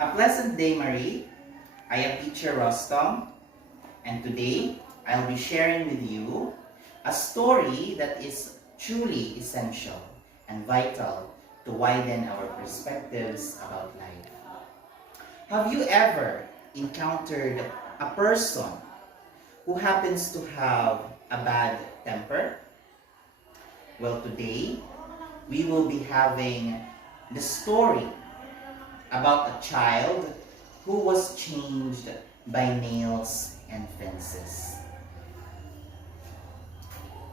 A pleasant day, Marie. I am teacher Rustom, and today I'll be sharing with you a story that is truly essential and vital to widen our perspectives about life. Have you ever encountered a person who happens to have a bad temper? Well, today we will be having the story about a child who was changed by nails and fences.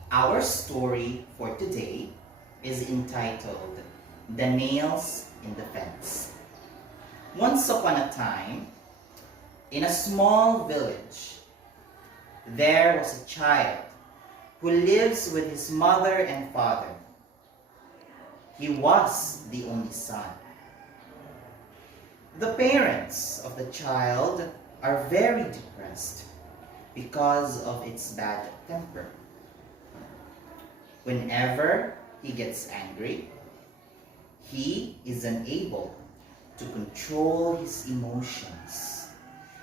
Our story for today is entitled The Nails in the Fence. Once upon a time, in a small village, there was a child who lives with his mother and father. He was the only son. The parents of the child are very depressed because of its bad temper. Whenever he gets angry, he is unable to control his emotions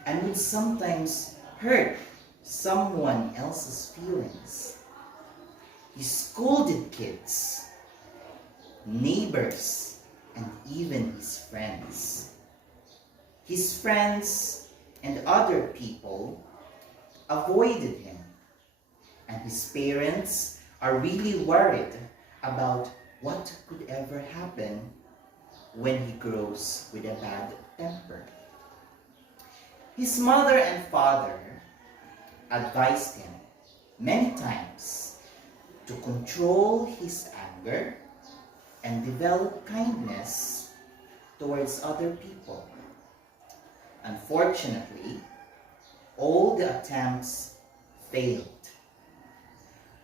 and would sometimes hurt someone else's feelings. He scolded kids, neighbors, and even his friends. His friends and other people avoided him, and his parents are really worried about what could ever happen when he grows with a bad temper. His mother and father advised him many times to control his anger and develop kindness towards other people. Unfortunately, all the attempts failed.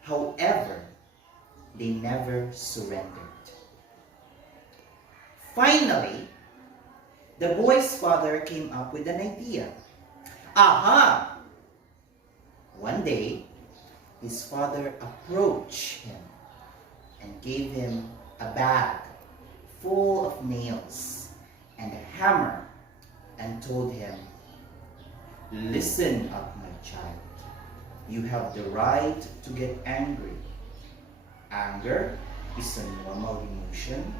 However, they never surrendered. Finally, the boy's father came up with an idea. Aha! One day, his father approached him and gave him a bag full of nails and a hammer and told him, "Listen up, my child. You have the right to get angry. Anger is a normal emotion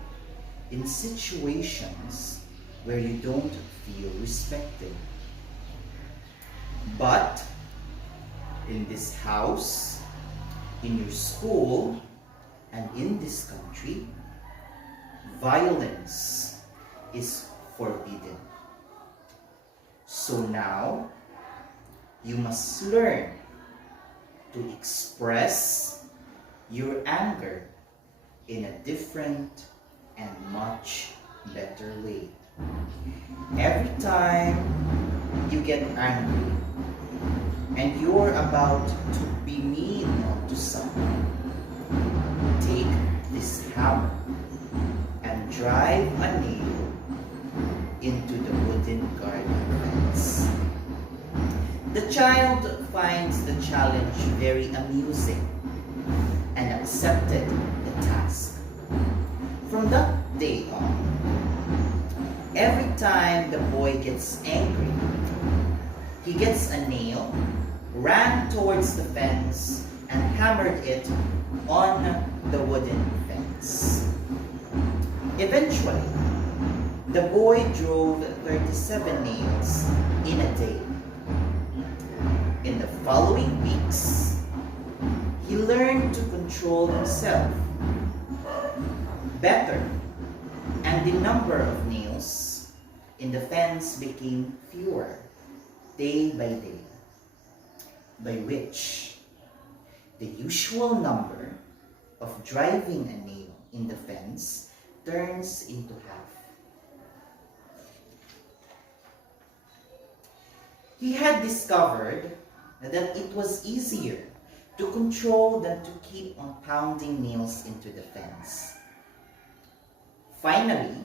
in situations where you don't feel respected. But in this house, in your school, and in this country, violence is forbidden. So now, you must learn to express your anger in a different and much better way. Every time you get angry and you're about to be mean to someone, take this hammer and drive a nail into the wooden garden fence." The child finds the challenge very amusing and accepted the task. From that day on, every time the boy gets angry, he gets a nail, ran towards the fence, and hammered it on the wooden fence. Eventually, the boy drove 37 nails in a day. In the following weeks, he learned to control himself better, and the number of nails in the fence became fewer day by day, by which the usual number of driving a nail in the fence turns into half. He had discovered that it was easier to control than to keep on pounding nails into the fence. Finally,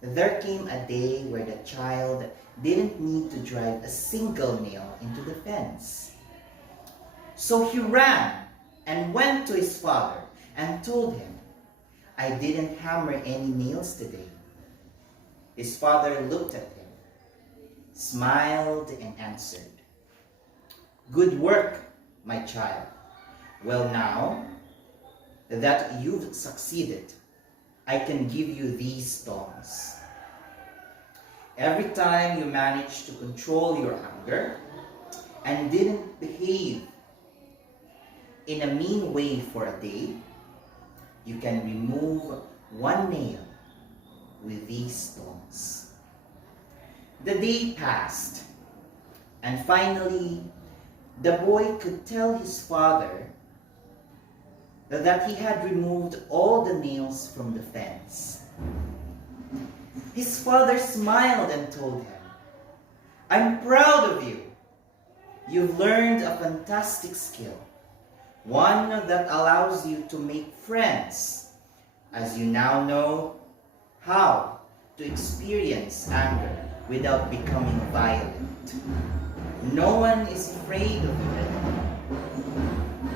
there came a day where the child didn't need to drive a single nail into the fence. So he ran and went to his father and told him, "I didn't hammer any nails today." His father looked at him, smiled, and answered, "Good work, my child. Well, now that you've succeeded, I can give you these stones. Every time you manage to control your anger and didn't behave in a mean way for a day, you can remove one nail with these stones." The day passed, and finally, the boy could tell his father that he had removed all the nails from the fence. His father smiled and told him, "I'm proud of you. You've learned a fantastic skill, one that allows you to make friends, as you now know how to experience anger without becoming violent. No one is afraid of you anymore.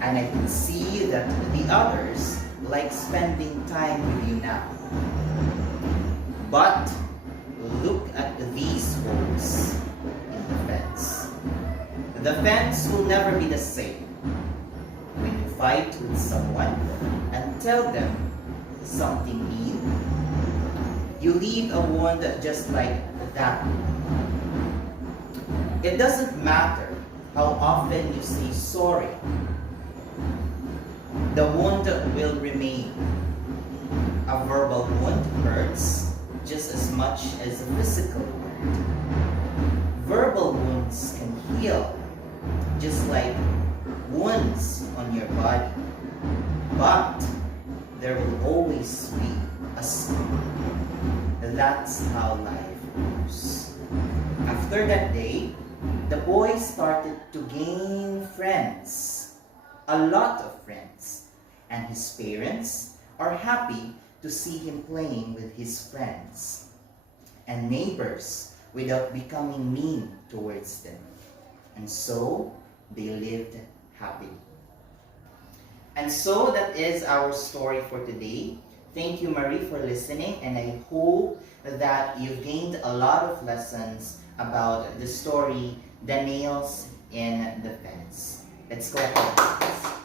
And I can see that the others like spending time with you now. But look at these holes in the fence. The fence will never be the same. When you fight with someone and tell them something mean, you leave a wound just like that. It doesn't matter how often you say sorry. The wound will remain. A verbal wound hurts just as much as a physical wound. Verbal wounds can heal just like wounds on your body, but there will always be a scar. That's how life goes. After that day, the boy started to gain friends, a lot of friends, and his parents are happy to see him playing with his friends, and neighbors without becoming mean towards them. And so they lived happily. And so that is our story for today. Thank you, Marie, for listening, and I hope that you've gained a lot of lessons about the story, The Nails in the Fence. Let's go ahead.